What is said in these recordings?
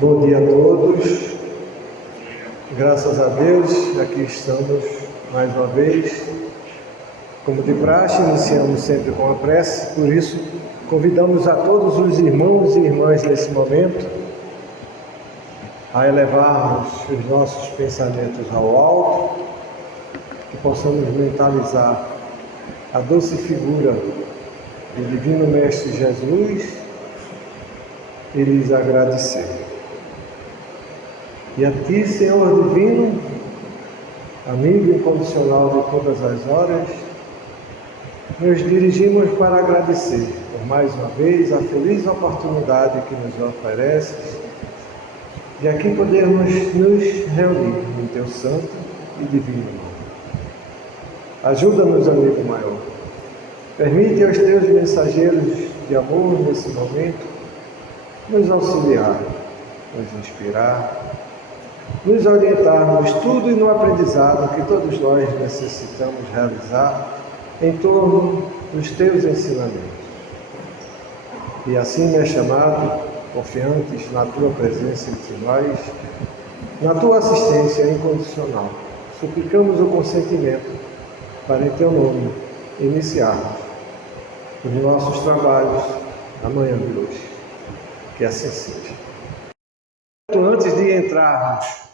Bom dia a todos, graças a Deus, aqui estamos mais uma vez. Como de praxe, iniciamos sempre com a prece, por isso convidamos a todos os irmãos e irmãs nesse momento a elevarmos os nossos pensamentos ao alto, que possamos mentalizar a doce figura do Divino Mestre Jesus e lhes agradecer. E a Ti, Senhor Divino, amigo incondicional de todas as horas, nos dirigimos para agradecer por mais uma vez a feliz oportunidade que nos ofereces de aqui podermos nos reunir em Teu santo e divino nome. Ajuda-nos, amigo maior. Permite aos Teus mensageiros de amor nesse momento nos auxiliar, nos inspirar, nos orientarmos tudo e no aprendizado que todos nós necessitamos realizar em torno dos Teus ensinamentos. E assim é chamado, confiantes na Tua presença entre nós, na Tua assistência incondicional, suplicamos o consentimento para em Teu nome iniciarmos os nossos trabalhos na manhã de hoje. Que assim seja. Antes de entrarmos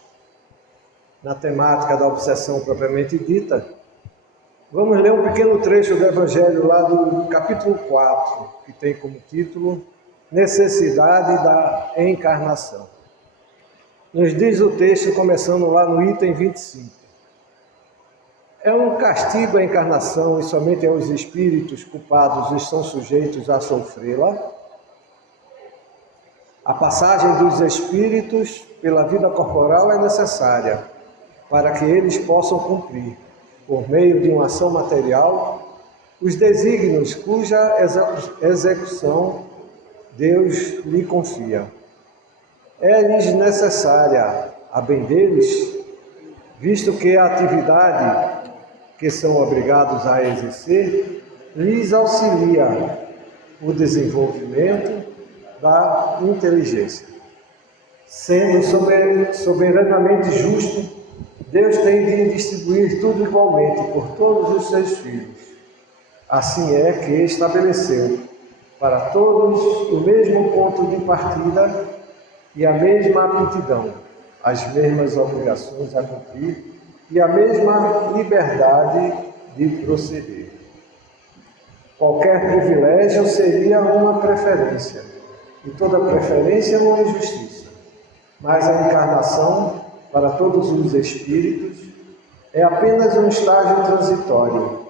na temática da obsessão propriamente dita, vamos ler um pequeno trecho do Evangelho lá do capítulo 4, que tem como título Necessidade da Encarnação. Nos diz o texto, começando lá no item 25. É um castigo a encarnação e somente os espíritos culpados estão sujeitos a sofrê-la? A passagem dos espíritos pela vida corporal é necessária para que eles possam cumprir, por meio de uma ação material, os desígnios cuja execução Deus lhe confia. É-lhes necessária a bem deles, visto que a atividade que são obrigados a exercer lhes auxilia o desenvolvimento da inteligência. Sendo soberanamente justo, Deus tem de distribuir tudo igualmente por todos os seus filhos. Assim é que estabeleceu para todos o mesmo ponto de partida e a mesma aptidão, as mesmas obrigações a cumprir e a mesma liberdade de proceder. Qualquer privilégio seria uma preferência, e toda preferência é uma injustiça. Mas a encarnação, para todos os espíritos, é apenas um estágio transitório.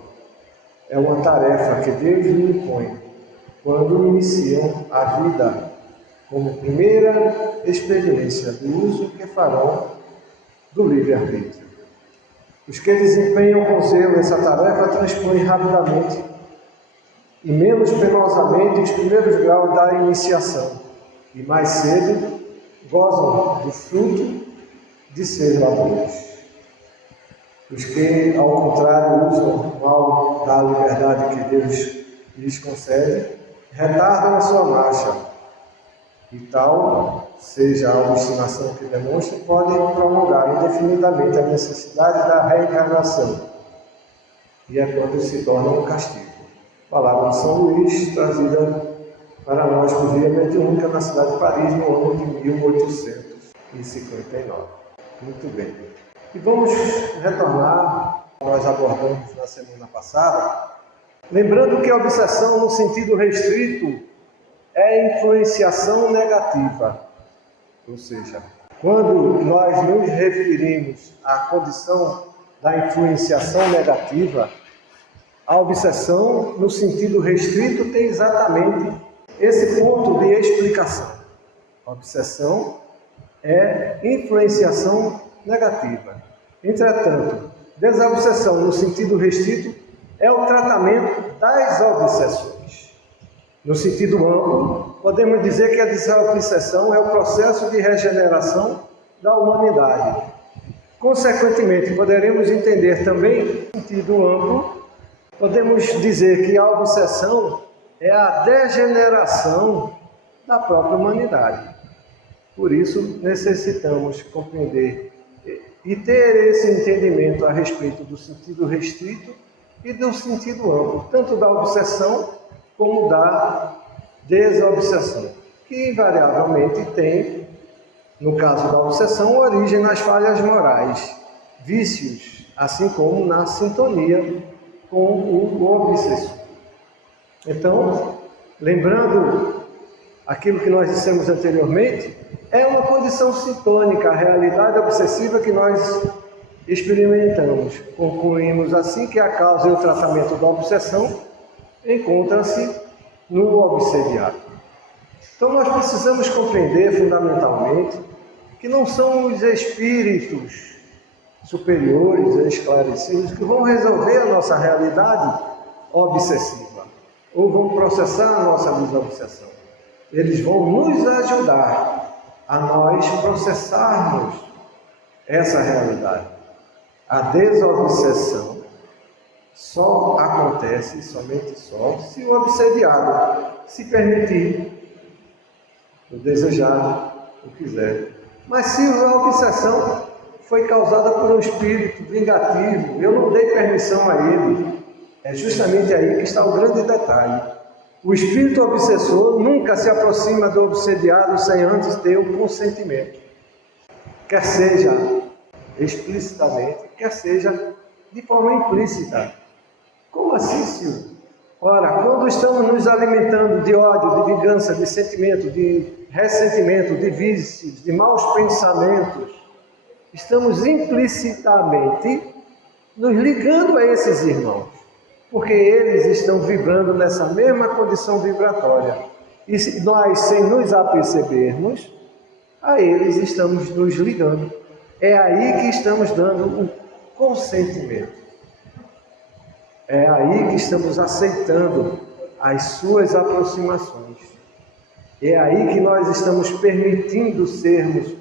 É uma tarefa que Deus lhe impõe quando iniciam a vida, como primeira experiência do uso que farão do livre-arbítrio. Os que desempenham com zelo essa tarefa transpõem rapidamente e menos penosamente os primeiros graus da iniciação, e mais cedo gozam do fruto de seus labores. Os que, ao contrário, usam mal da liberdade que Deus lhes concede, retardam a sua marcha, e tal seja a obstinação que demonstrem, podem prolongar indefinidamente a necessidade da reencarnação, e é quando se torna um castigo. Palavra de São Luís, trazida para nós por via mediúnica na cidade de Paris, no ano de 1859. Muito bem. E vamos retornar, nós abordamos na semana passada, lembrando que a obsessão no sentido restrito é influenciação negativa. Ou seja, quando nós nos referimos à condição da influenciação negativa, a obsessão, no sentido restrito, tem exatamente esse ponto de explicação. A obsessão é influenciação negativa. Entretanto, desobsessão, no sentido restrito, é o tratamento das obsessões. No sentido amplo, podemos dizer que a desobsessão é o processo de regeneração da humanidade. Consequentemente, poderemos entender também, no sentido amplo, podemos dizer que a obsessão é a degeneração da própria humanidade. Por isso, necessitamos compreender e ter esse entendimento a respeito do sentido restrito e do sentido amplo, tanto da obsessão como da desobsessão, que invariavelmente tem, no caso da obsessão, origem nas falhas morais, vícios, assim como na sintonia com o obsessor. Então, lembrando aquilo que nós dissemos anteriormente, é uma condição sintônica, a realidade obsessiva que nós experimentamos. Concluímos assim que a causa e o tratamento da obsessão encontra-se no obsediado. Então nós precisamos compreender fundamentalmente que não são os espíritos superiores, esclarecidos, que vão resolver a nossa realidade obsessiva, ou vão processar a nossa desobsessão. Eles vão nos ajudar a nós processarmos essa realidade. A desobsessão só acontece, somente só, se o obsediado se permitir, o desejar, o quiser. Mas se a obsessão foi causada por um espírito vingativo, eu não dei permissão a ele, é justamente aí que está o grande detalhe. O espírito obsessor nunca se aproxima do obsediado sem antes ter o consentimento. Quer seja explicitamente, quer seja de forma implícita. Como assim, Silvio? Ora, quando estamos nos alimentando de ódio, de vingança, de sentimento, de ressentimento, de vícios, de maus pensamentos, estamos implicitamente nos ligando a esses irmãos, porque eles estão vibrando nessa mesma condição vibratória. E nós, sem nos apercebermos, a eles estamos nos ligando. É aí que estamos dando o consentimento. É aí que estamos aceitando as suas aproximações. É aí que nós estamos permitindo sermos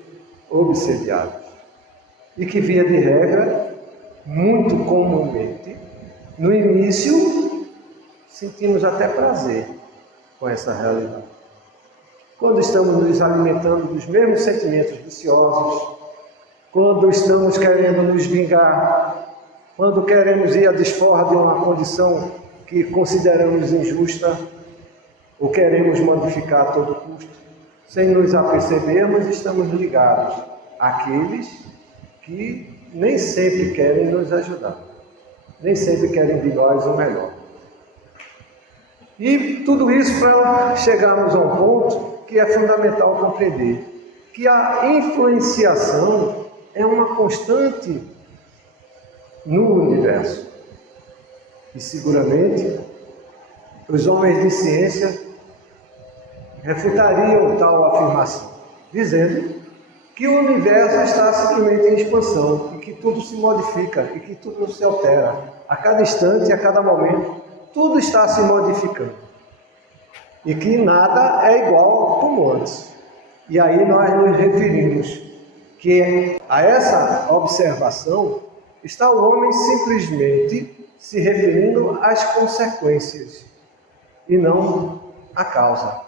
obsediados. E que, via de regra, muito comumente, no início, sentimos até prazer com essa realidade. Quando estamos nos alimentando dos mesmos sentimentos viciosos, quando estamos querendo nos vingar, quando queremos ir à desforra de uma condição que consideramos injusta, ou queremos modificar a todo custo, sem nos apercebermos, estamos ligados àqueles que nem sempre querem nos ajudar, nem sempre querem de nós o melhor. E tudo isso para chegarmos a um ponto que é fundamental compreender, que a influenciação é uma constante no universo. E seguramente os homens de ciência refutariam tal afirmação, dizendo que o universo está simplesmente em expansão e que tudo se modifica e que tudo se altera. A cada instante, a cada momento, tudo está se modificando. E que nada é igual como antes. E aí nós nos referimos que a essa observação está o homem simplesmente se referindo às consequências e não à causa.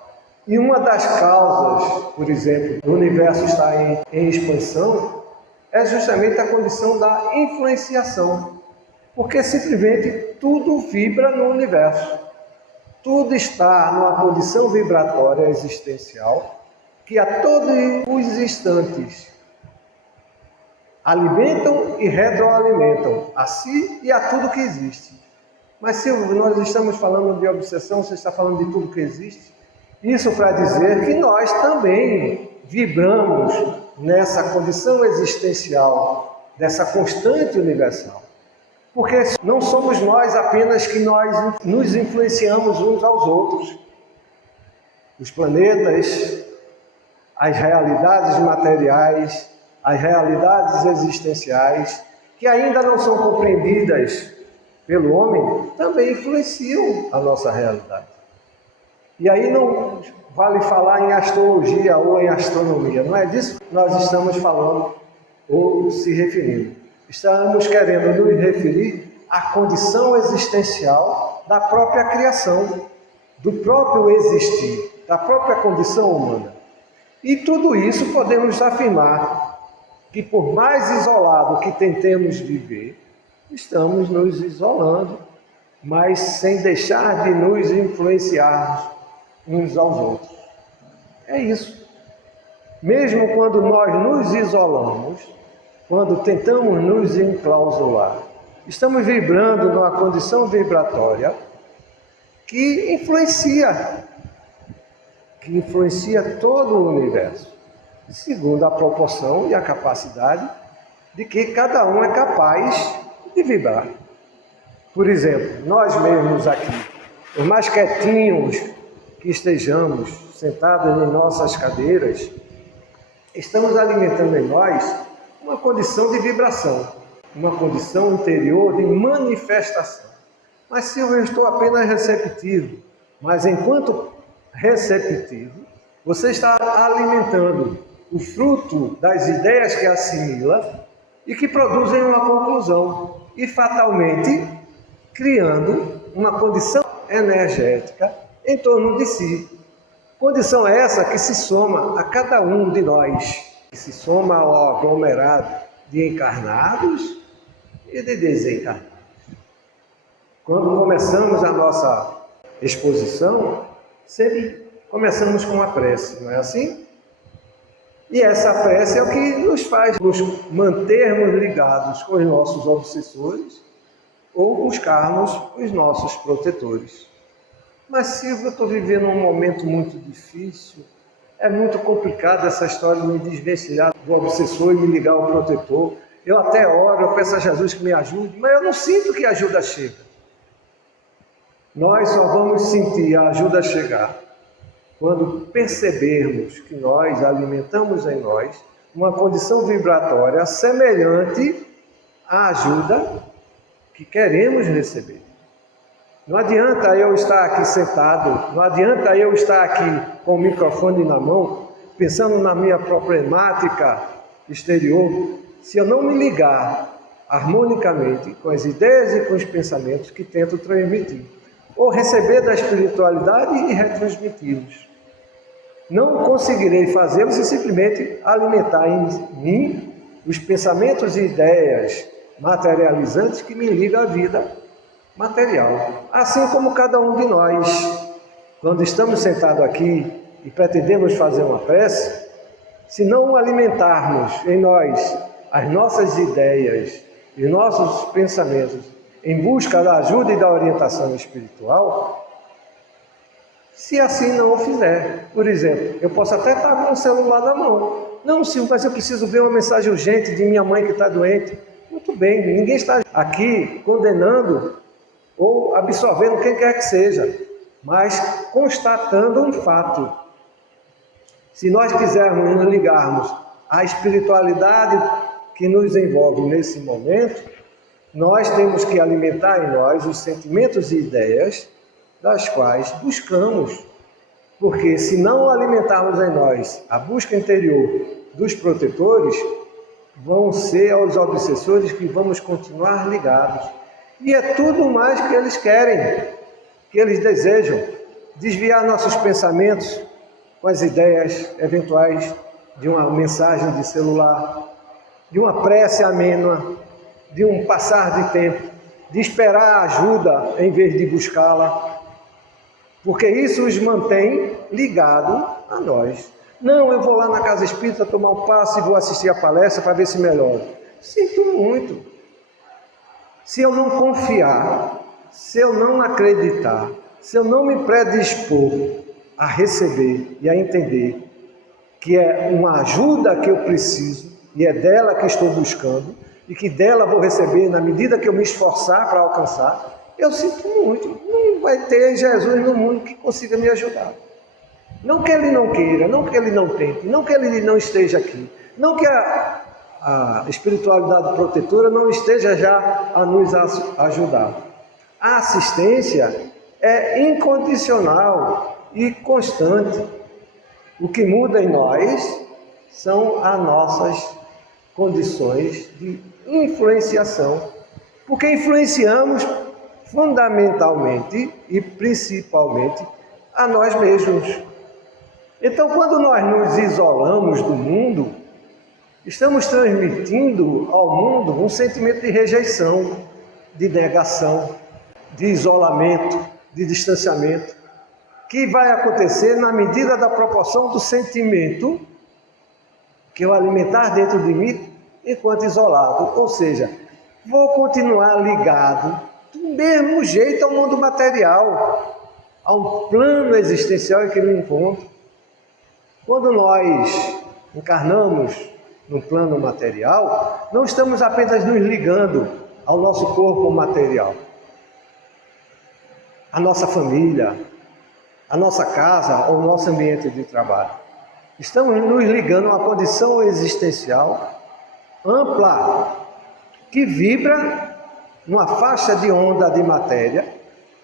E uma das causas, por exemplo, do universo estar em expansão é justamente a condição da influenciação, porque simplesmente tudo vibra no universo. Tudo está numa condição vibratória existencial que a todos os instantes alimentam e retroalimentam a si e a tudo que existe. Mas se nós estamos falando de obsessão, você está falando de tudo que existe? Isso para dizer que nós também vibramos nessa condição existencial, dessa constante universal. Porque não somos nós apenas que nós nos influenciamos uns aos outros. Os planetas, as realidades materiais, as realidades existenciais, que ainda não são compreendidas pelo homem, também influenciam a nossa realidade. E aí não vale falar em astrologia ou em astronomia, não é disso que nós estamos falando ou se referindo. Estamos querendo nos referir à condição existencial da própria criação, do próprio existir, da própria condição humana. E tudo isso podemos afirmar que, por mais isolado que tentemos viver, estamos nos isolando, mas sem deixar de nos influenciar uns aos outros. É isso. Mesmo quando nós nos isolamos, quando tentamos nos enclausurar, estamos vibrando numa condição vibratória que influencia todo o universo, segundo a proporção e a capacidade de que cada um é capaz de vibrar. Por exemplo, nós mesmos aqui, por mais quietinhos que estejamos, sentados em nossas cadeiras, estamos alimentando em nós uma condição de vibração, uma condição interior de manifestação. Mas se eu estou apenas receptivo, mas enquanto receptivo, você está alimentando o fruto das ideias que assimila e que produzem uma conclusão e fatalmente criando uma condição energética em torno de si. Condição essa que se soma a cada um de nós, que se soma ao aglomerado de encarnados e de desencarnados. Quando começamos a nossa exposição, sempre começamos com uma prece, não é assim? E essa prece é o que nos faz nos mantermos ligados com os nossos obsessores ou buscarmos os nossos protetores. Mas Silvio, eu estou vivendo um momento muito difícil, é muito complicado essa história de me desvencilhar do obsessor e me ligar ao protetor. Eu até oro, eu peço a Jesus que me ajude, mas eu não sinto que a ajuda chega. Nós só vamos sentir a ajuda chegar quando percebermos que nós alimentamos em nós uma condição vibratória semelhante à ajuda que queremos receber. Não adianta eu estar aqui sentado, não adianta eu estar aqui com o microfone na mão, pensando na minha problemática exterior, se eu não me ligar harmonicamente com as ideias e com os pensamentos que tento transmitir, ou receber da espiritualidade e retransmiti-los. Não conseguirei fazê-lo se simplesmente alimentar em mim os pensamentos e ideias materializantes que me ligam à vida material. Assim como cada um de nós, quando estamos sentados aqui e pretendemos fazer uma prece, se não alimentarmos em nós as nossas ideias e nossos pensamentos em busca da ajuda e da orientação espiritual, se assim não o fizer. Por exemplo, eu posso até estar com o celular na mão. Não, Silvio, mas eu preciso ver uma mensagem urgente de minha mãe que está doente. Muito bem, ninguém está aqui condenando ou absorvendo quem quer que seja, mas constatando um fato. Se nós quisermos nos ligarmos à espiritualidade que nos envolve nesse momento, nós temos que alimentar em nós os sentimentos e ideias das quais buscamos. Porque se não alimentarmos em nós a busca interior dos protetores, vão ser aos obsessores que vamos continuar ligados. E é tudo mais que eles querem, que eles desejam, desviar nossos pensamentos com as ideias eventuais de uma mensagem de celular, de uma prece amena, de um passar de tempo, de esperar ajuda em vez de buscá-la, porque isso os mantém ligados a nós. Não, eu vou lá na casa espírita tomar um passe e vou assistir a palestra para ver se melhora. Sinto muito. Se eu não confiar, se eu não acreditar, se eu não me predispor a receber e a entender que é uma ajuda que eu preciso e é dela que estou buscando e que dela vou receber na medida que eu me esforçar para alcançar, eu sinto muito. Não vai ter Jesus no mundo que consiga me ajudar. Não que ele não queira, não que ele não tente, não que ele não esteja aqui, não que a espiritualidade protetora não esteja já a nos ajudar. A assistência é incondicional e constante. O que muda em nós são as nossas condições de influenciação, porque influenciamos fundamentalmente e principalmente a nós mesmos. Então, quando nós nos isolamos do mundo, estamos transmitindo ao mundo um sentimento de rejeição, de negação, de isolamento, de distanciamento, que vai acontecer na medida da proporção do sentimento que eu alimentar dentro de mim enquanto isolado. Ou seja, vou continuar ligado do mesmo jeito ao mundo material, ao plano existencial em que me encontro. Quando nós encarnamos no plano material, não estamos apenas nos ligando ao nosso corpo material, à nossa família, à nossa casa, ao nosso ambiente de trabalho. Estamos nos ligando a uma condição existencial ampla, que vibra numa faixa de onda de matéria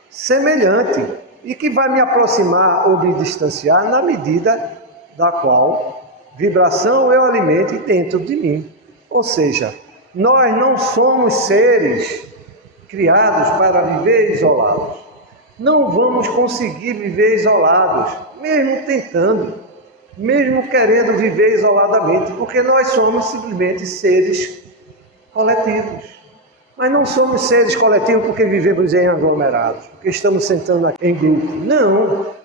semelhante e que vai me aproximar ou me distanciar na medida da qual vibração eu alimente dentro de mim. Ou seja, nós não somos seres criados para viver isolados. Não vamos conseguir viver isolados, mesmo tentando, mesmo querendo viver isoladamente, porque nós somos simplesmente seres coletivos. Mas não somos seres coletivos porque vivemos em aglomerados, porque estamos sentando aqui em grupo. Não!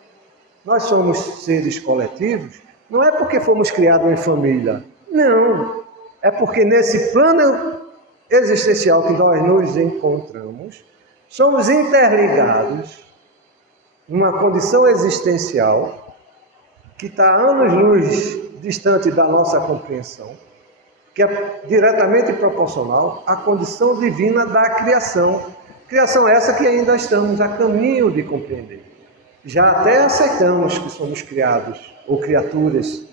Nós somos seres coletivos, não é porque fomos criados em família. Não! É porque nesse plano existencial que nós nos encontramos, somos interligados numa condição existencial que está anos-luz distante da nossa compreensão, que é diretamente proporcional à condição divina da criação. Criação essa que ainda estamos a caminho de compreender. Já até aceitamos que somos criados ou criaturas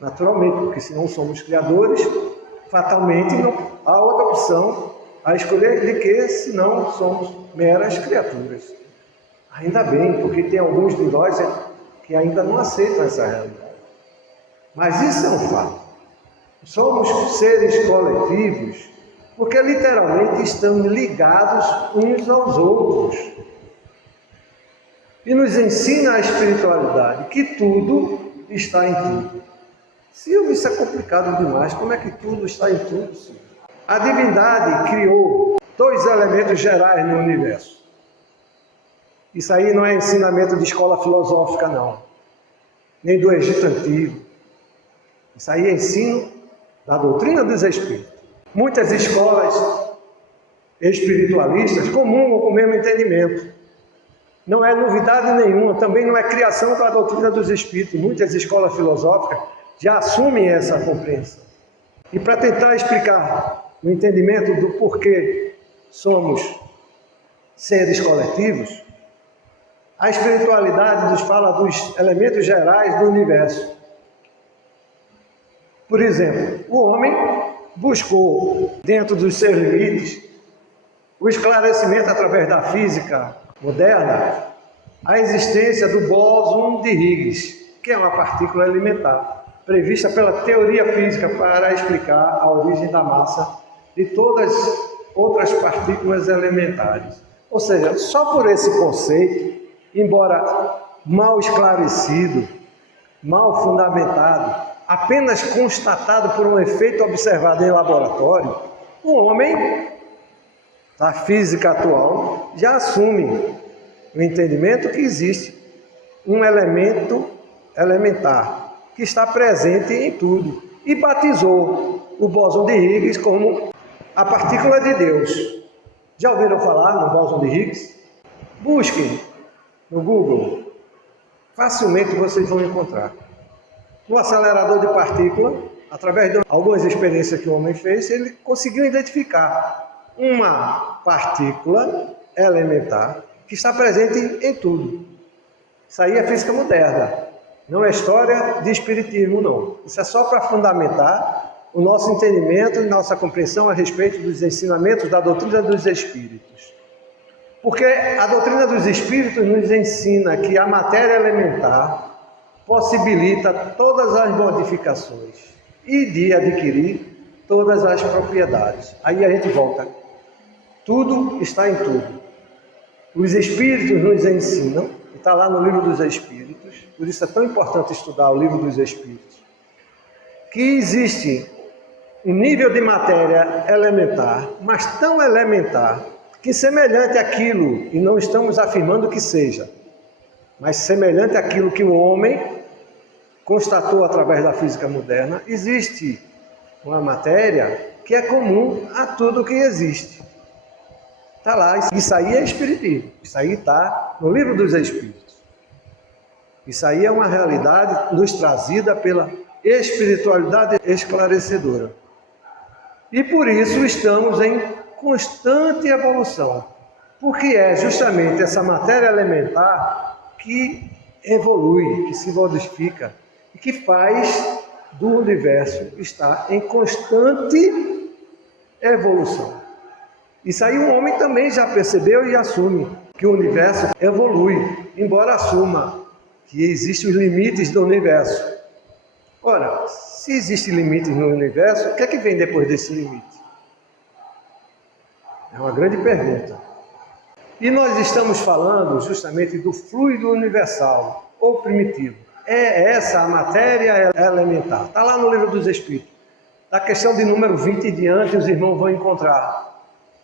naturalmente, porque se não somos criadores, fatalmente não há outra opção a escolher de que, se não somos meras criaturas. Ainda bem, porque tem alguns de nós que ainda não aceitam essa realidade. Mas isso é um fato. Somos seres coletivos porque literalmente estamos ligados uns aos outros. E nos ensina a espiritualidade que tudo está em tudo. Silvio, isso é complicado demais. Como é que tudo está em tudo, Silvio? A divindade criou 2 elementos gerais no universo. Isso aí não é ensinamento de escola filosófica, não. Nem do Egito Antigo. Isso aí é ensino da doutrina dos espíritos. Muitas escolas espiritualistas comungam com o mesmo entendimento. Não é novidade nenhuma, também não é criação da doutrina dos espíritos. Muitas escolas filosóficas já assumem essa compreensão. E para tentar explicar o entendimento do porquê somos seres coletivos, a espiritualidade nos fala dos elementos gerais do universo. Por exemplo, o homem buscou, dentro dos seus limites, o esclarecimento através da física moderna, a existência do bóson de Higgs, que é uma partícula elementar, prevista pela teoria física para explicar a origem da massa de todas as outras partículas elementares. Ou seja, só por esse conceito, embora mal esclarecido, mal fundamentado, apenas constatado por um efeito observado em laboratório, o homem, da física atual, já assume o entendimento que existe um elemento elementar que está presente em tudo e batizou o bóson de Higgs como a partícula de Deus. Já ouviram falar no bóson de Higgs? Busquem no Google, facilmente vocês vão encontrar. No acelerador de partícula, através de algumas experiências que o homem fez, ele conseguiu identificar uma partícula elementar que está presente em tudo. Isso aí é física moderna, não é história de espiritismo, não. Isso é só para fundamentar o nosso entendimento e nossa compreensão a respeito dos ensinamentos da doutrina dos espíritos. Porque a doutrina dos espíritos nos ensina que a matéria elementar possibilita todas as modificações e de adquirir todas as propriedades. Aí a gente volta. Tudo está em tudo. Os espíritos nos ensinam, está lá no Livro dos Espíritos, por isso é tão importante estudar o Livro dos Espíritos, que existe um nível de matéria elementar, mas tão elementar, que semelhante àquilo, e não estamos afirmando que seja, mas semelhante àquilo que o homem constatou através da física moderna, existe uma matéria que é comum a tudo que existe. Está lá, isso aí é espiritismo, isso aí está no Livro dos Espíritos. Isso aí é uma realidade nos trazida pela espiritualidade esclarecedora. E por isso estamos em constante evolução, porque é justamente essa matéria elementar que evolui, que se modifica e que faz do universo estar em constante evolução. Isso aí o homem também já percebeu e assume que o universo evolui, embora assuma que existem os limites do universo. Ora, se existem limites no universo, o que é que vem depois desse limite? É uma grande pergunta. E nós estamos falando justamente do fluido universal, ou primitivo. É essa a matéria elementar. Está lá no Livro dos Espíritos. Da questão de número 20 em diante, os irmãos vão encontrar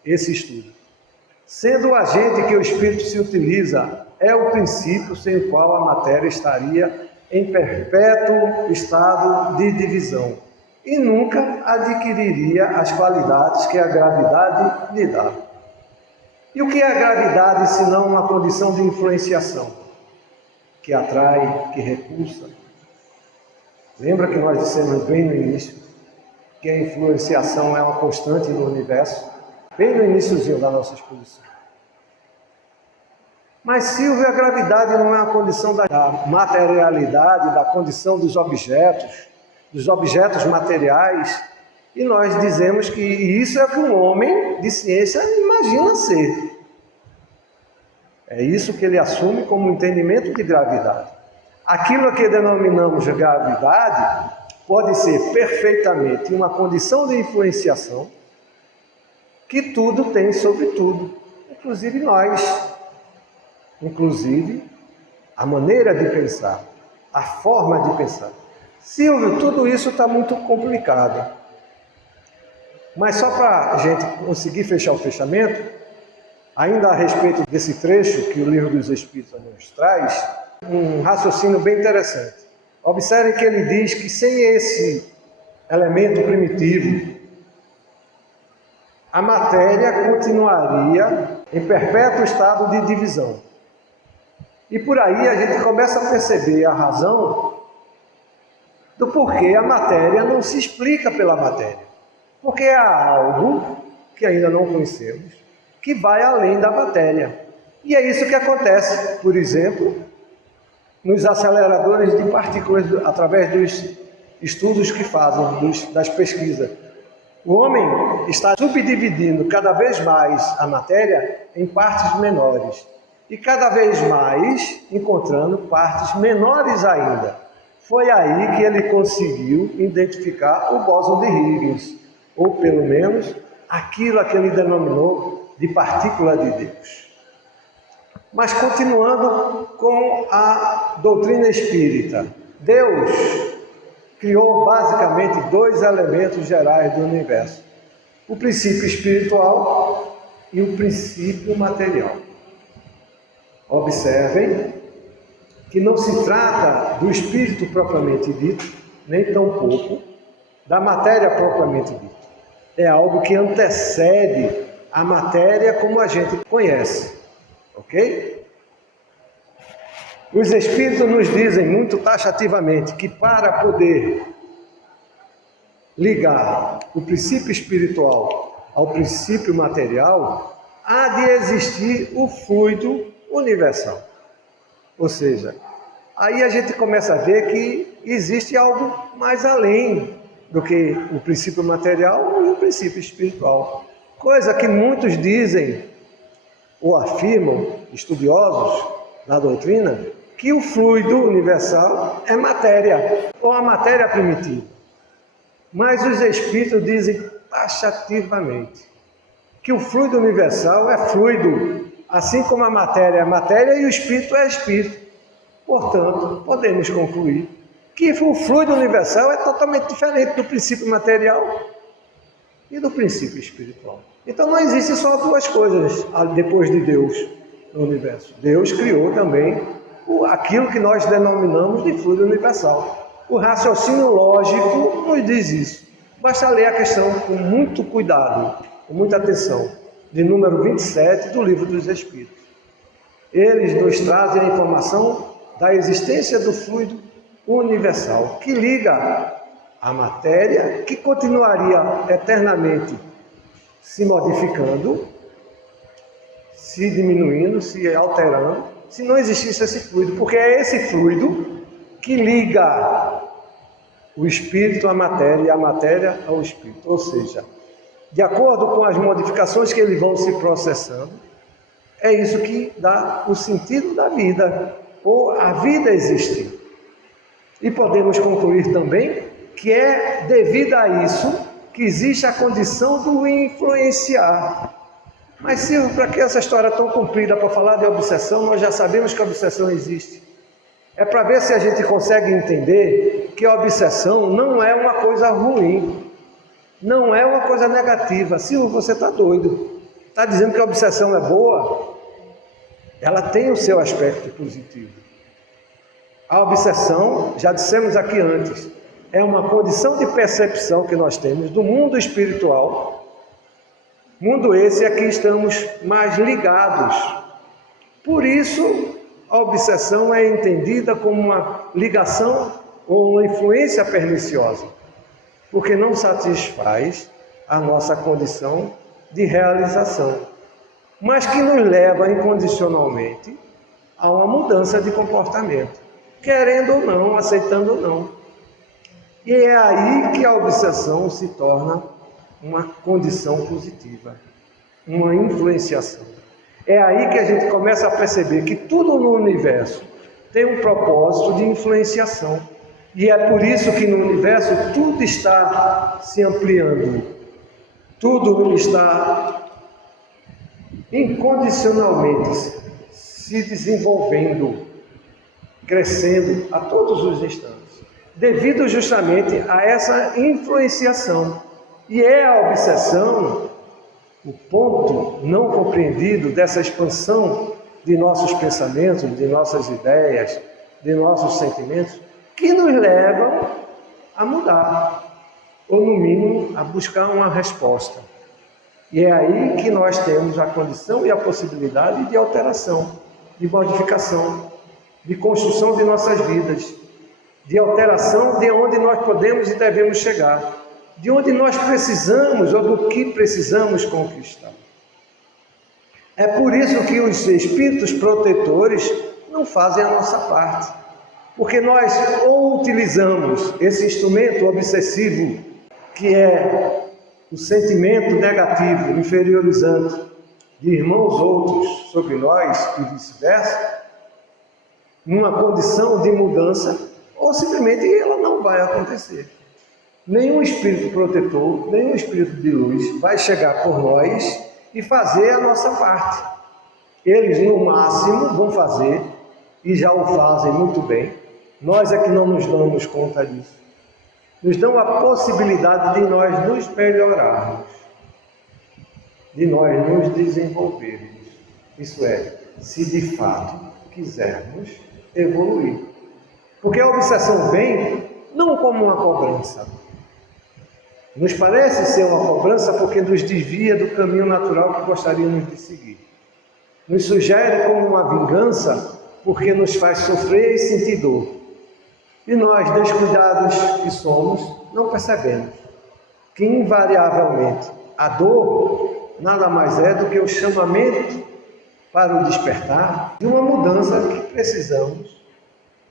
esse estudo. Sendo o agente que o Espírito se utiliza, é o princípio sem o qual a matéria estaria em perpétuo estado de divisão e nunca adquiriria as qualidades que a gravidade lhe dá. E o que é a gravidade senão uma condição de influenciação, que atrai, que repulsa? Lembra que nós dissemos bem no início que a influenciação é uma constante no universo? Bem no iniciozinho da nossa exposição. Mas, Silvio, a gravidade não é uma condição da materialidade, da condição dos objetos materiais, e nós dizemos que isso é o que um homem de ciência imagina ser. É isso que ele assume como entendimento de gravidade. Aquilo que denominamos de gravidade pode ser perfeitamente uma condição de influenciação que tudo tem sobre tudo, inclusive nós. Inclusive a maneira de pensar, a forma de pensar. Silvio, tudo isso está muito complicado. Mas só para a gente conseguir fechar o fechamento, ainda a respeito desse trecho que o Livro dos Espíritos nos traz, um raciocínio bem interessante. Observem que ele diz que sem esse elemento primitivo, a matéria continuaria em perpétuo estado de divisão. E por aí a gente começa a perceber a razão do porquê a matéria não se explica pela matéria. Porque há algo que ainda não conhecemos, que vai além da matéria. E é isso que acontece, por exemplo, nos aceleradores de partículas, através dos estudos que fazem, das pesquisas. O homem está subdividindo cada vez mais a matéria em partes menores. E cada vez mais encontrando partes menores ainda. Foi aí que ele conseguiu identificar o bóson de Higgs, ou pelo menos aquilo que ele denominou de partícula de Deus. Mas continuando com a doutrina espírita, Deus criou basicamente dois elementos gerais do universo: o princípio espiritual e o princípio material. Observem que não se trata do espírito propriamente dito, nem tampouco da matéria propriamente dita. É algo que antecede a matéria como a gente conhece, ok? Os espíritos nos dizem muito taxativamente que para poder ligar o princípio espiritual ao princípio material, há de existir o fluido universal. Ou seja, aí a gente começa a ver que existe algo mais além do que o princípio material e o princípio espiritual. Coisa que muitos dizem ou afirmam, estudiosos da doutrina, que o fluido universal é matéria, ou a matéria primitiva. Mas os espíritos dizem taxativamente que o fluido universal é fluido assim como a matéria é matéria e o espírito é espírito. Portanto, podemos concluir que o fluido universal é totalmente diferente do princípio material e do princípio espiritual. Então não existe só duas coisas depois de Deus no universo. Deus criou também aquilo que nós denominamos de fluido universal. O raciocínio lógico nos diz isso. Basta ler a questão com muito cuidado, com muita atenção, de número 27 do Livro dos Espíritos. Eles nos trazem a informação da existência do fluido universal, que liga a matéria, que continuaria eternamente se modificando, se diminuindo, se alterando, se não existisse esse fluido, porque é esse fluido que liga o espírito à matéria e a matéria ao espírito. Ou seja, de acordo com as modificações que eles vão se processando, é isso que dá o sentido da vida, ou a vida existir. E podemos concluir também que é devido a isso que existe a condição do influenciar. Mas Silvio, para que essa história tão comprida para falar de obsessão? Nós já sabemos que a obsessão existe. É para ver se a gente consegue entender que a obsessão não é uma coisa ruim, não é uma coisa negativa. Silvio, você está doido. Está dizendo que a obsessão é boa? Ela tem o seu aspecto positivo. A obsessão, já dissemos aqui antes, é uma condição de percepção que nós temos do mundo espiritual, mundo esse a que estamos mais ligados. Por isso, a obsessão é entendida como uma ligação ou uma influência perniciosa, porque não satisfaz a nossa condição de realização, mas que nos leva incondicionalmente a uma mudança de comportamento, querendo ou não, aceitando ou não. E é aí que a obsessão se torna uma condição positiva, uma influenciação. É aí que a gente começa a perceber que tudo no universo tem um propósito de influenciação. E é por isso que no universo tudo está se ampliando, tudo está incondicionalmente se desenvolvendo, crescendo a todos os instantes, devido justamente a essa influenciação. E é a obsessão o ponto não compreendido dessa expansão de nossos pensamentos, de nossas ideias, de nossos sentimentos, que nos levam a mudar, ou no mínimo a buscar uma resposta. E é aí que nós temos a condição e a possibilidade de alteração, de modificação, de construção de nossas vidas, de alteração de onde nós podemos e devemos chegar, de onde nós precisamos ou do que precisamos conquistar. É por isso que os espíritos protetores não fazem a nossa parte, porque nós ou utilizamos esse instrumento obsessivo, que é o sentimento negativo, inferiorizante de irmãos outros sobre nós e vice-versa, numa condição de mudança, ou simplesmente ela não vai acontecer. Nenhum espírito protetor, nenhum espírito de luz vai chegar por nós e fazer a nossa parte. Eles, no máximo, vão fazer, e já o fazem muito bem. Nós é que não nos damos conta disso. Nos dão a possibilidade de nós nos melhorarmos, de nós nos desenvolvermos. Isso é, se de fato quisermos evoluir. Porque a obsessão vem não como uma cobrança. Nos parece ser uma cobrança porque nos desvia do caminho natural que gostaríamos de seguir. Nos sugere como uma vingança porque nos faz sofrer e sentir dor. E nós, descuidados que somos, não percebemos que invariavelmente a dor nada mais é do que o chamamento para o despertar de uma mudança que precisamos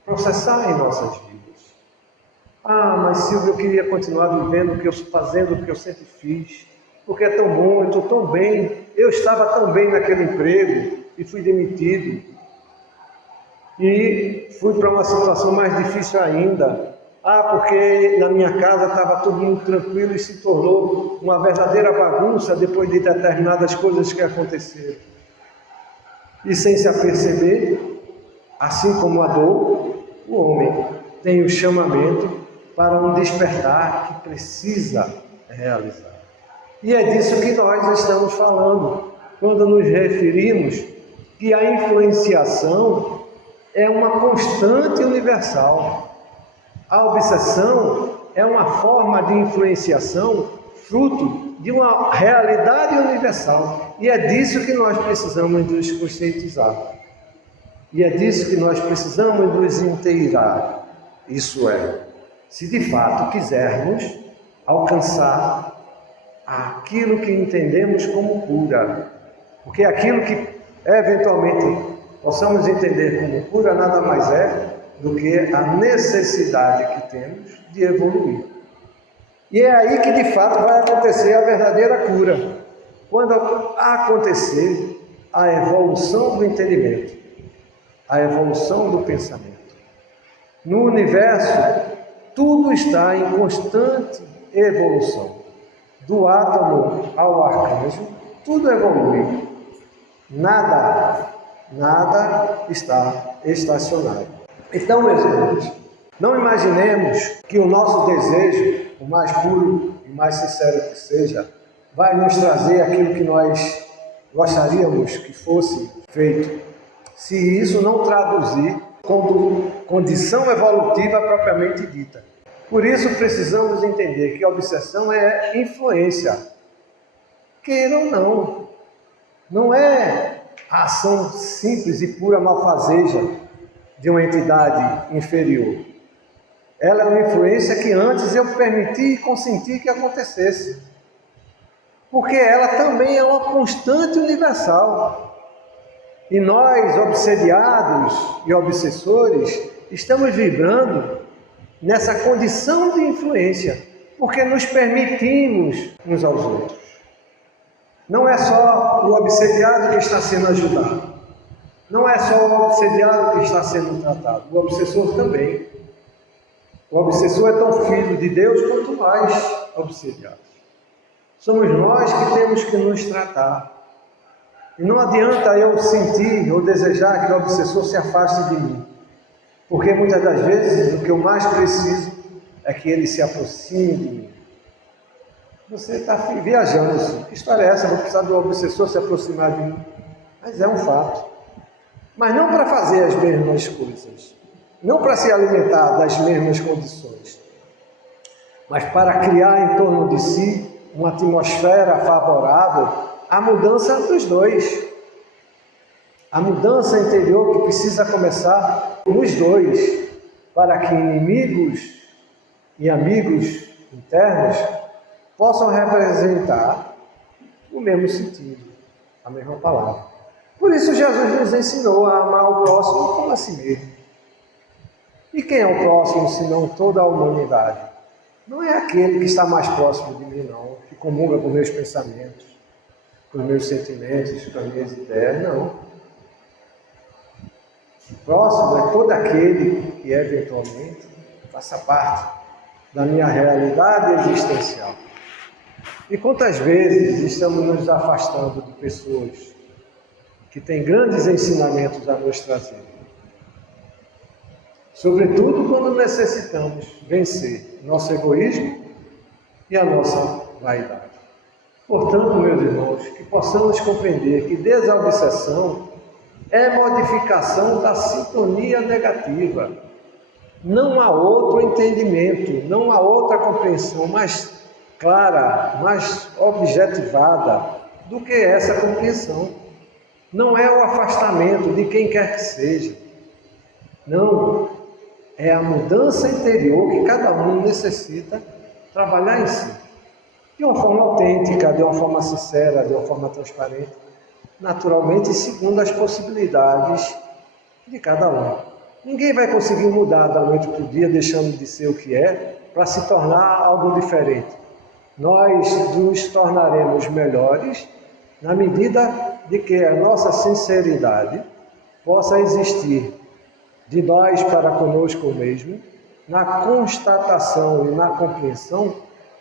processar em nossas vidas. Ah, mas Silvio, eu queria continuar vivendo fazendo o que eu sempre fiz, porque é tão bom, eu estou tão bem, eu estava tão bem naquele emprego e fui demitido. E fui para uma situação mais difícil ainda. Ah, porque na minha casa estava todo mundo tranquilo e se tornou uma verdadeira bagunça depois de determinadas coisas que aconteceram. E sem se aperceber, assim como a dor, o homem tem o chamamento para um despertar que precisa realizar. E é disso que nós estamos falando, quando nos referimos que a influenciação é uma constante universal. A obsessão é uma forma de influenciação fruto de uma realidade universal. E é disso que nós precisamos nos conscientizar. E é disso que nós precisamos nos inteirar. Isso é, se de fato quisermos alcançar aquilo que entendemos como cura. Porque aquilo que eventualmente possamos entender como cura nada mais é do que a necessidade que temos de evoluir. E é aí que de fato vai acontecer a verdadeira cura. Quando acontecer a evolução do entendimento, a evolução do pensamento. No universo, tudo está em constante evolução. Do átomo ao arcanjo, tudo evolui. Nada está estacionário. Então, meus irmãos, não imaginemos que o nosso desejo, o mais puro e mais sincero que seja, vai nos trazer aquilo que nós gostaríamos que fosse feito, se isso não traduzir como condição evolutiva propriamente dita. Por isso precisamos entender que a obsessão é influência. Queira ou não. Não é a ação simples e pura malfazeja de uma entidade inferior. Ela é uma influência que antes eu permiti e consenti que acontecesse. Porque ela também é uma constante universal. E nós, obsediados e obsessores, estamos vibrando nessa condição de influência, porque nos permitimos uns aos outros. Não é só o obsediado que está sendo ajudado. Não é só o obsediado que está sendo tratado. O obsessor também. O obsessor é tão filho de Deus quanto mais obsediado. Somos nós que temos que nos tratar. E não adianta eu sentir ou desejar que o obsessor se afaste de mim. Porque muitas das vezes o que eu mais preciso é que ele se aproxime de mim. Você está viajando. Que história é essa? Eu vou precisar do obsessor se aproximar de mim. Mas é um fato. Mas não para fazer as mesmas coisas. Não para se alimentar das mesmas condições. Mas para criar em torno de si uma atmosfera favorável à mudança dos dois. A mudança interior que precisa começar nos dois, para que inimigos e amigos internos possam representar o mesmo sentido, a mesma palavra. Por isso Jesus nos ensinou a amar o próximo como a si mesmo. E quem é o próximo, senão toda a humanidade? Não é aquele que está mais próximo de mim, não, que comunga com meus pensamentos, com os meus sentimentos, com as minhas ideias, não. O próximo é todo aquele que, eventualmente, faça parte da minha realidade existencial. E quantas vezes estamos nos afastando de pessoas que têm grandes ensinamentos a nos trazer? Sobretudo quando necessitamos vencer nosso egoísmo e a nossa vaidade. Portanto, meus irmãos, que possamos compreender que desobsessão é modificação da sintonia negativa. Não há outro entendimento, não há outra compreensão mais clara, mais objetivada do que essa compreensão. Não é o afastamento de quem quer que seja. Não, é a mudança interior que cada um necessita trabalhar em si. De uma forma autêntica, de uma forma sincera, de uma forma transparente. Naturalmente, segundo as possibilidades de cada um. Ninguém vai conseguir mudar da noite para o dia, deixando de ser o que é, para se tornar algo diferente. Nós nos tornaremos melhores na medida de que a nossa sinceridade possa existir de nós para conosco mesmo, na constatação e na compreensão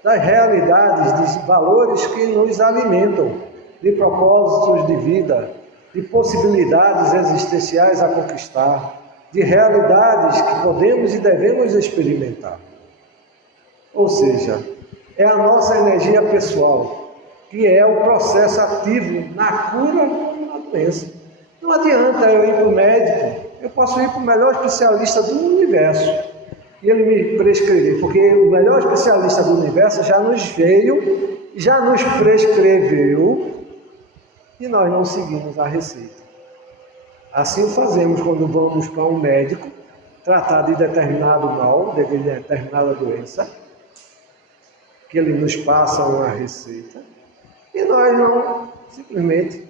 das realidades, de valores que nos alimentam, de propósitos de vida, de possibilidades existenciais a conquistar, de realidades que podemos e devemos experimentar. Ou seja, é a nossa energia pessoal, que é o processo ativo na cura ou na doença. Não adianta eu ir para o médico, eu posso ir para o melhor especialista do universo e ele me prescrever, porque o melhor especialista do universo já nos veio, já nos prescreveu e nós não seguimos a receita. Assim o fazemos quando vamos para um médico tratar de determinado mal, de determinada doença, que ele nos passa uma receita e nós não simplesmente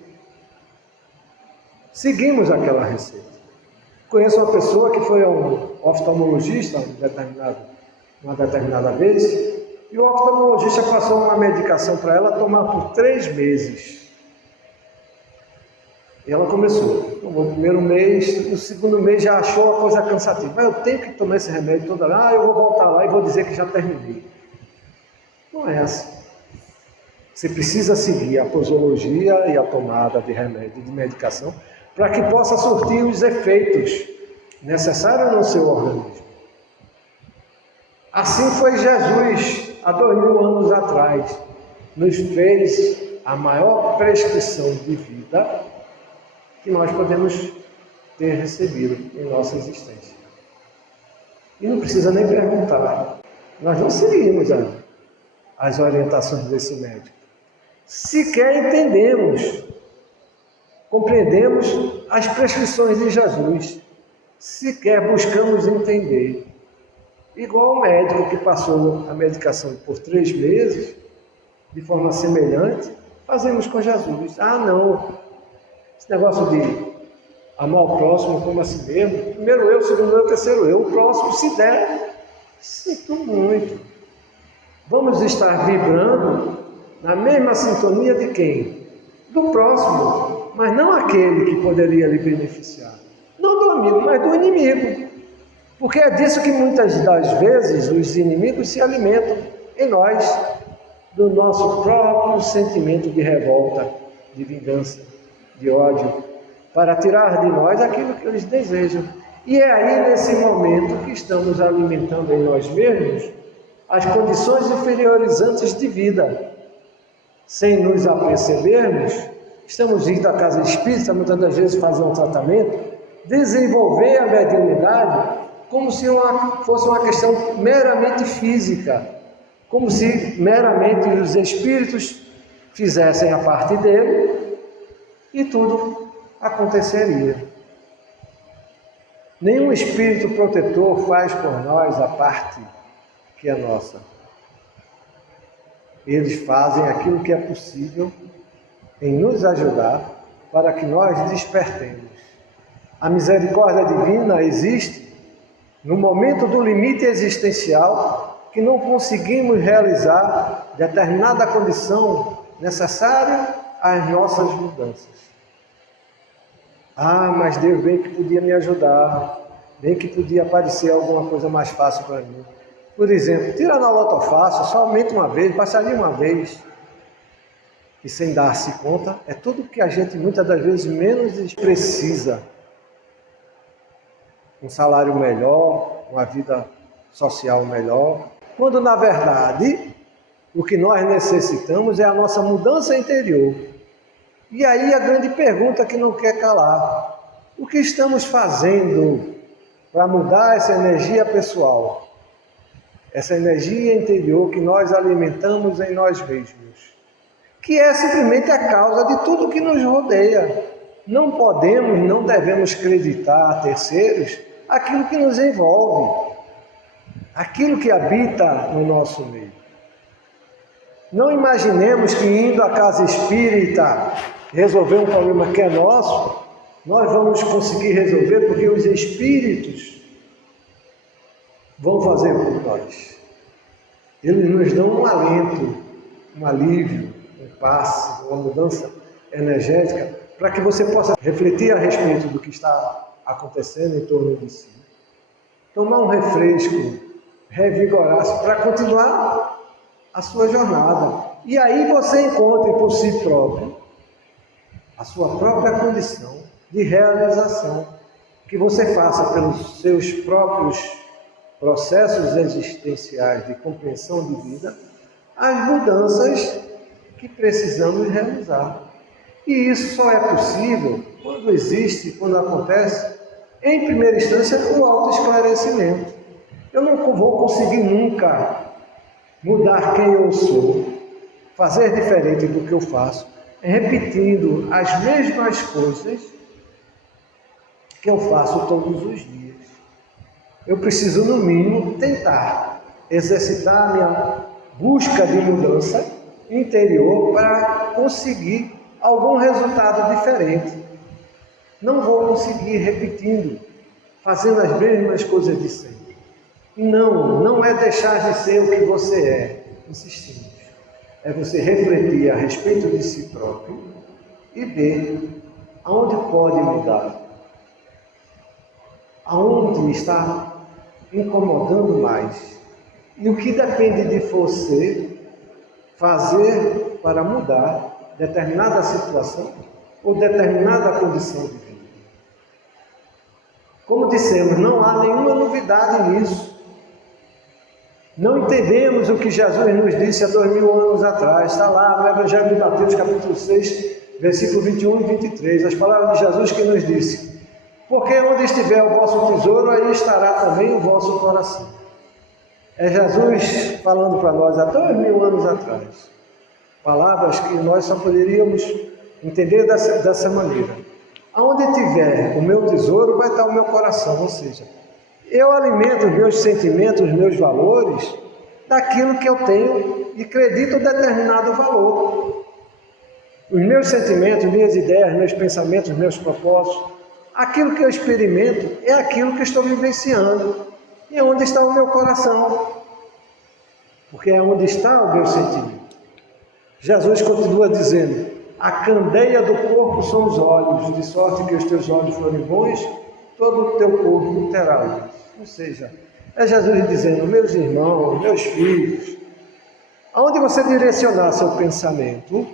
seguimos aquela receita. Conheço uma pessoa que foi a um oftalmologista uma determinada vez e o oftalmologista passou uma medicação para ela tomar por 3 meses. E ela tomou o primeiro mês, no segundo mês já achou a coisa cansativa. Mas eu tenho que tomar esse remédio toda hora, eu vou voltar lá e vou dizer que já terminei. Não é assim. Você precisa seguir a posologia e a tomada de remédio, de medicação, para que possa surtir os efeitos necessários no seu organismo. Assim foi Jesus, há 2000 anos atrás, nos fez a maior prescrição de vida que nós podemos ter recebido em nossa existência. E não precisa nem perguntar, nós não seguimos as orientações desse médico. Sequer entendemos, compreendemos as prescrições de Jesus, sequer buscamos entender. Igual o médico que passou a medicação por 3 meses, de forma semelhante, fazemos com Jesus. Ah, não, esse negócio de amar o próximo como a si mesmo, primeiro eu, segundo eu, terceiro eu, o próximo, se der, sinto muito. Vamos estar vibrando na mesma sintonia de quem? Do próximo, mas não aquele que poderia lhe beneficiar. Não do amigo, mas do inimigo. Porque é disso que muitas das vezes os inimigos se alimentam em nós, do nosso próprio sentimento de revolta, de vingança, de ódio, para tirar de nós aquilo que eles desejam. E é aí, nesse momento, que estamos alimentando em nós mesmos as condições inferiorizantes de vida. Sem nos apercebermos, estamos indo à casa espírita, muitas das vezes fazer um tratamento, desenvolver a mediunidade como se fosse uma questão meramente física, como se meramente os espíritos fizessem a parte dele e tudo aconteceria. Nenhum espírito protetor faz por nós a parte que é nossa. Eles fazem aquilo que é possível em nos ajudar para que nós despertemos. A misericórdia divina existe no momento do limite existencial que não conseguimos realizar determinada condição necessária às nossas mudanças. Ah, mas Deus bem que podia me ajudar, bem que podia aparecer alguma coisa mais fácil para mim. Por exemplo, tirar na loto fácil, somente uma vez, passaria uma vez. E sem dar-se conta, é tudo que a gente muitas das vezes menos precisa. Um salário melhor, uma vida social melhor. Quando na verdade, o que nós necessitamos é a nossa mudança interior. E aí a grande pergunta que não quer calar: o que estamos fazendo para mudar essa energia pessoal? Essa energia interior que nós alimentamos em nós mesmos, que é simplesmente a causa de tudo que nos rodeia. Não podemos, não devemos acreditar a terceiros aquilo que nos envolve, aquilo que habita no nosso meio. Não imaginemos que indo à casa espírita resolver um problema que é nosso, nós vamos conseguir resolver porque os espíritos vão fazer por nós. Eles nos dão um alento, um alívio, um passe, uma mudança energética, para que você possa refletir a respeito do que está acontecendo em torno de si. Tomar um refresco, revigorar-se para continuar a sua jornada. E aí você encontre por si próprio a sua própria condição de realização, que você faça pelos seus próprios processos existenciais de compreensão de vida, as mudanças que precisamos realizar. E isso só é possível quando existe, quando acontece, em primeira instância, o autoesclarecimento. Eu não vou conseguir nunca mudar quem eu sou, fazer diferente do que eu faço, repetindo as mesmas coisas que eu faço todos os dias. Eu preciso, no mínimo, tentar exercitar a minha busca de mudança interior para conseguir algum resultado diferente. Não vou conseguir repetindo, fazendo as mesmas coisas de sempre. E não é deixar de ser o que você é, insistimos. É você refletir a respeito de si próprio e ver aonde pode mudar, aonde está incomodando mais e o que depende de você fazer para mudar determinada situação ou determinada condição de vida. Como dissemos, não há nenhuma novidade nisso. Não entendemos o que Jesus nos disse há 2000 anos atrás. Está lá no Evangelho de Mateus, capítulo 6, versículo 21 e 23. As palavras de Jesus que nos disse: porque onde estiver o vosso tesouro, aí estará também o vosso coração. É Jesus falando para nós há 2000 anos atrás. Palavras que nós só poderíamos entender dessa maneira. Aonde tiver o meu tesouro, vai estar o meu coração. Ou seja, eu alimento os meus sentimentos, os meus valores, daquilo que eu tenho e acredito determinado valor. Os meus sentimentos, minhas ideias, meus pensamentos, meus propósitos, aquilo que eu experimento é aquilo que estou vivenciando. E onde está o meu coração? Porque é onde está o meu sentimento. Jesus continua dizendo: a candeia do corpo são os olhos, de sorte que os teus olhos forem bons, todo o teu corpo terá luz. Ou seja, é Jesus dizendo: meus irmãos, meus filhos, aonde você direcionar seu pensamento,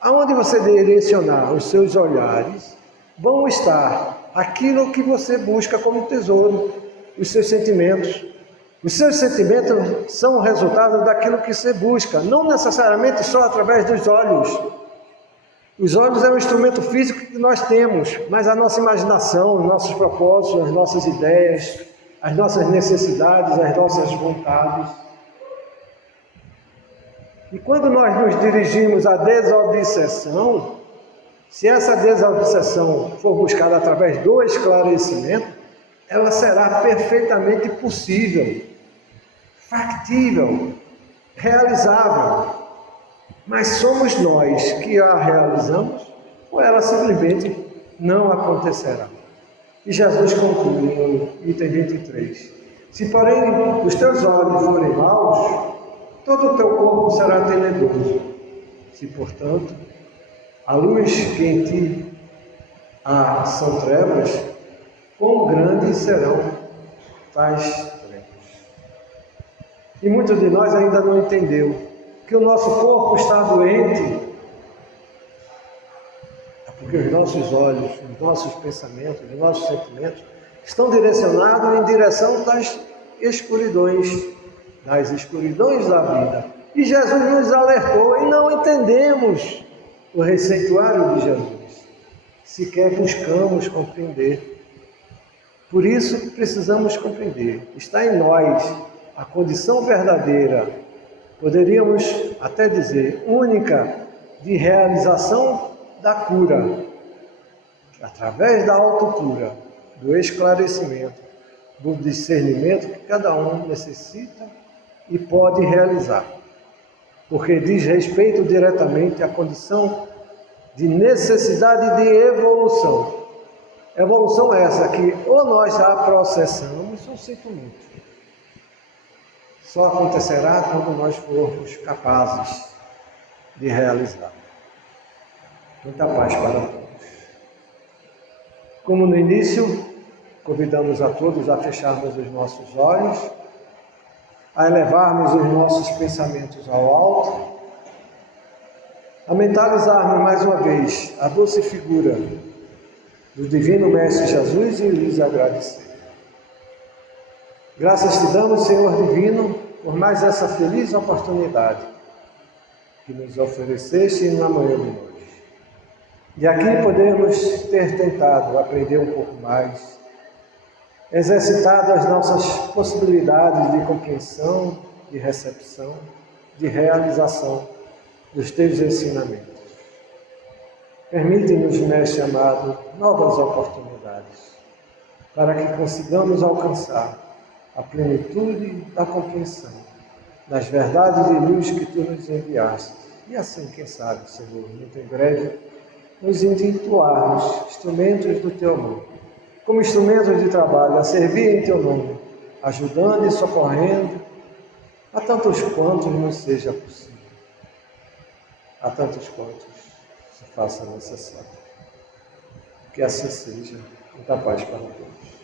aonde você direcionar os seus olhares, vão estar aquilo que você busca como tesouro, os seus sentimentos. Os seus sentimentos são o resultado daquilo que você busca, não necessariamente só através dos olhos. Os olhos é um instrumento físico que nós temos, mas a nossa imaginação, os nossos propósitos, as nossas ideias, as nossas necessidades, as nossas vontades. E quando nós nos dirigimos à desobsessão, se essa desobsessão for buscada através do esclarecimento, ela será perfeitamente possível, factível, realizável. Mas somos nós que a realizamos ou ela simplesmente não acontecerá. E Jesus conclui no item 23. Se porém os teus olhos forem maus, todo o teu corpo será tenebroso. Se, portanto, a luz que em ti há são trevas, quão grandes serão tais trevas. E muitos de nós ainda não entendeu que o nosso corpo está doente, é porque os nossos olhos, os nossos pensamentos, os nossos sentimentos estão direcionados em direção das escuridões da vida. E Jesus nos alertou e não entendemos o receituário de Jesus, sequer buscamos compreender. Por isso precisamos compreender, está em nós a condição verdadeira, poderíamos até dizer única, de realização da cura, através da autocura, do esclarecimento, do discernimento que cada um necessita e pode realizar, porque diz respeito diretamente à condição de necessidade de evolução. Evolução é essa que ou nós a processamos ou sinto muito. Só acontecerá quando nós formos capazes de realizar. Muita paz para todos. Como no início, convidamos a todos a fecharmos os nossos olhos, a elevarmos os nossos pensamentos ao alto a mentalizarmos mais uma vez a doce figura do Divino Mestre Jesus e lhes agradecer. Graças te damos, Senhor Divino, por mais essa feliz oportunidade que nos ofereceste na manhã de hoje. E aqui podemos ter tentado aprender um pouco mais, exercitado as nossas possibilidades de compreensão, de recepção, de realização dos teus ensinamentos. Permite-nos, Mestre amado, novas oportunidades, para que consigamos alcançar a plenitude da compreensão das verdades de luz que tu nos enviaste. E assim, quem sabe, Senhor, muito em breve, nos intitularmos instrumentos do teu amor, como instrumentos de trabalho, a servir em teu nome, ajudando e socorrendo a tantos quantos nos seja possível, a tantos quantos se faça necessário. Que assim seja. Muita paz para todos.